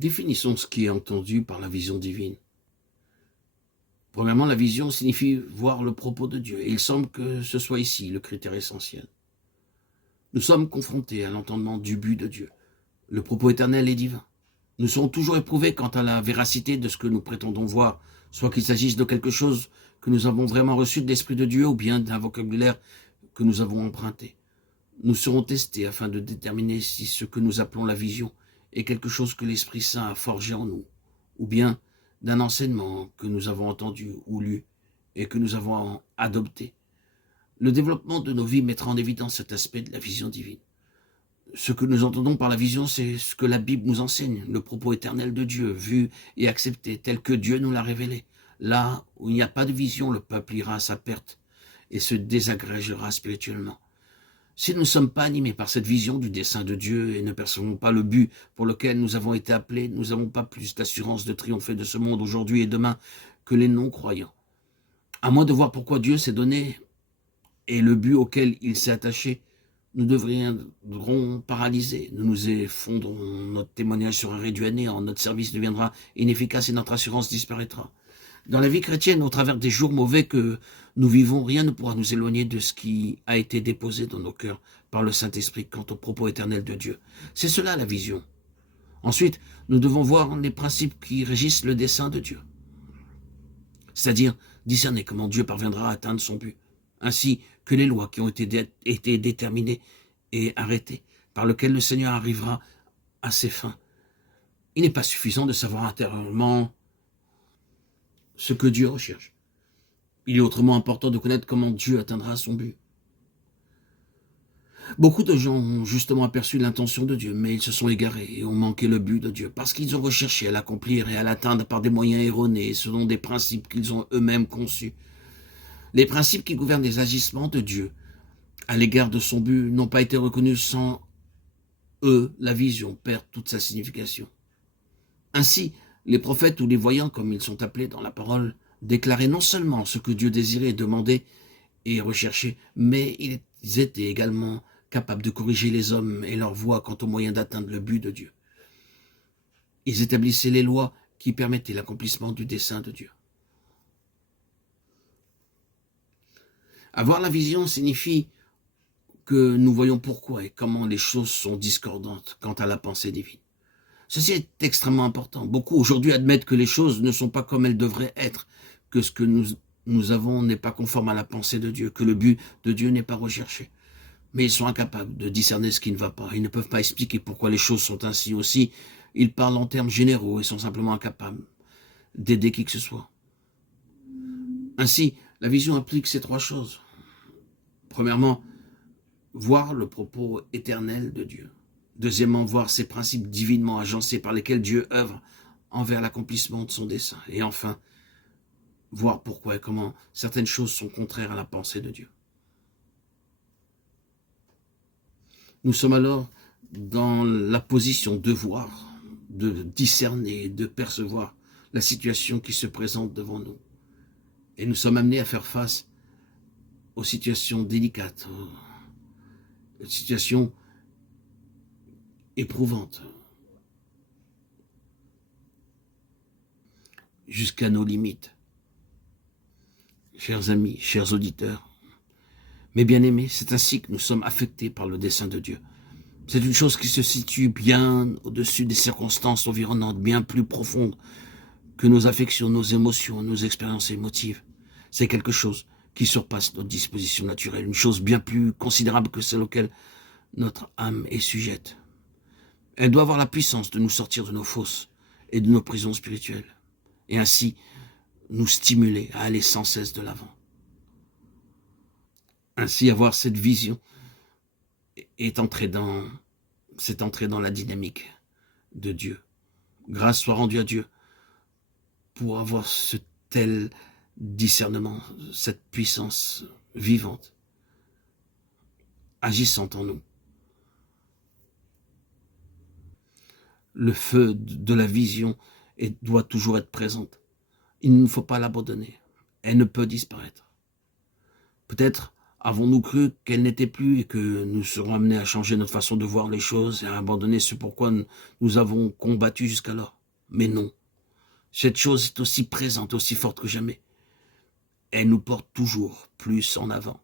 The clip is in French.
Définissons ce qui est entendu par la vision divine. Premièrement, la vision signifie voir le propos de Dieu. Et il semble que ce soit ici le critère essentiel. Nous sommes confrontés à l'entendement du but de Dieu. Le propos éternel est divin. Nous serons toujours éprouvés quant à la véracité de ce que nous prétendons voir, soit qu'il s'agisse de quelque chose que nous avons vraiment reçu de l'Esprit de Dieu ou bien d'un vocabulaire que nous avons emprunté. Nous serons testés afin de déterminer si ce que nous appelons la vision est quelque chose que l'Esprit Saint a forgé en nous, ou bien d'un enseignement que nous avons entendu ou lu et que nous avons adopté. Le développement de nos vies mettra en évidence cet aspect de la vision divine. Ce que nous entendons par la vision, c'est ce que la Bible nous enseigne, le propos éternel de Dieu, vu et accepté, tel que Dieu nous l'a révélé. Là où il n'y a pas de vision, le peuple ira à sa perte et se désagrégera spirituellement. Si nous ne sommes pas animés par cette vision du dessein de Dieu et ne percevons pas le but pour lequel nous avons été appelés, nous n'avons pas plus d'assurance de triompher de ce monde aujourd'hui et demain que les non-croyants. À moins de voir pourquoi Dieu s'est donné et le but auquel il s'est attaché, nous deviendrons paralysés, nous nous effondrons, notre témoignage sera réduit à néant, notre service deviendra inefficace et notre assurance disparaîtra. Dans la vie chrétienne, au travers des jours mauvais que nous vivons, rien ne pourra nous éloigner de ce qui a été déposé dans nos cœurs par le Saint-Esprit quant au propos éternel de Dieu. C'est cela la vision. Ensuite, nous devons voir les principes qui régissent le dessein de Dieu. C'est-à-dire discerner comment Dieu parviendra à atteindre son but, ainsi que les lois qui ont été déterminées et arrêtées, par lesquelles le Seigneur arrivera à ses fins. Il n'est pas suffisant de savoir intérieurement ce que Dieu recherche. Il est autrement important de connaître comment Dieu atteindra son but. Beaucoup de gens ont justement aperçu l'intention de Dieu, mais ils se sont égarés et ont manqué le but de Dieu, parce qu'ils ont recherché à l'accomplir et à l'atteindre par des moyens erronés, selon des principes qu'ils ont eux-mêmes conçus. Les principes qui gouvernent les agissements de Dieu à l'égard de son but n'ont pas été reconnus. Sans eux, la vision perd toute sa signification. Ainsi, les prophètes ou les voyants, comme ils sont appelés dans la parole, déclaraient non seulement ce que Dieu désirait, demandait et recherchait, mais ils étaient également capables de corriger les hommes et leur voie quant au moyen d'atteindre le but de Dieu. Ils établissaient les lois qui permettaient l'accomplissement du dessein de Dieu. Avoir la vision signifie que nous voyons pourquoi et comment les choses sont discordantes quant à la pensée divine. Ceci est extrêmement important. Beaucoup aujourd'hui admettent que les choses ne sont pas comme elles devraient être, que ce que nous avons n'est pas conforme à la pensée de Dieu, que le but de Dieu n'est pas recherché. Mais ils sont incapables de discerner ce qui ne va pas. Ils ne peuvent pas expliquer pourquoi les choses sont ainsi aussi. Ils parlent en termes généraux et sont simplement incapables d'aider qui que ce soit. Ainsi, la vision implique ces trois choses. Premièrement, voir le propos éternel de Dieu. Deuxièmement, voir ces principes divinement agencés par lesquels Dieu œuvre envers l'accomplissement de son dessein. Et enfin, voir pourquoi et comment certaines choses sont contraires à la pensée de Dieu. Nous sommes alors dans la position de voir, de discerner, de percevoir la situation qui se présente devant nous. Et nous sommes amenés à faire face aux situations délicates, aux situations éprouvantes, jusqu'à nos limites. Chers amis, chers auditeurs, mes bien-aimés, c'est ainsi que nous sommes affectés par le dessein de Dieu. C'est une chose qui se situe bien au-dessus des circonstances environnantes, bien plus profonde que nos affections, nos émotions, nos expériences émotives. C'est quelque chose qui surpasse notre disposition naturelle, une chose bien plus considérable que celle auquel notre âme est sujette. Elle doit avoir la puissance de nous sortir de nos fosses et de nos prisons spirituelles, et ainsi nous stimuler à aller sans cesse de l'avant. Ainsi, avoir cette vision c'est entrer dans la dynamique de Dieu. Grâce soit rendue à Dieu pour avoir ce tel discernement, cette puissance vivante, agissant en nous. Le feu de la vision doit toujours être présente. Il ne faut pas l'abandonner. Elle ne peut disparaître. Peut-être Avons-nous cru qu'elle n'était plus et que nous serons amenés à changer notre façon de voir les choses et à abandonner ce pourquoi nous avons combattu jusqu'alors? Mais non, cette chose est aussi présente, aussi forte que jamais. Elle nous porte toujours plus en avant.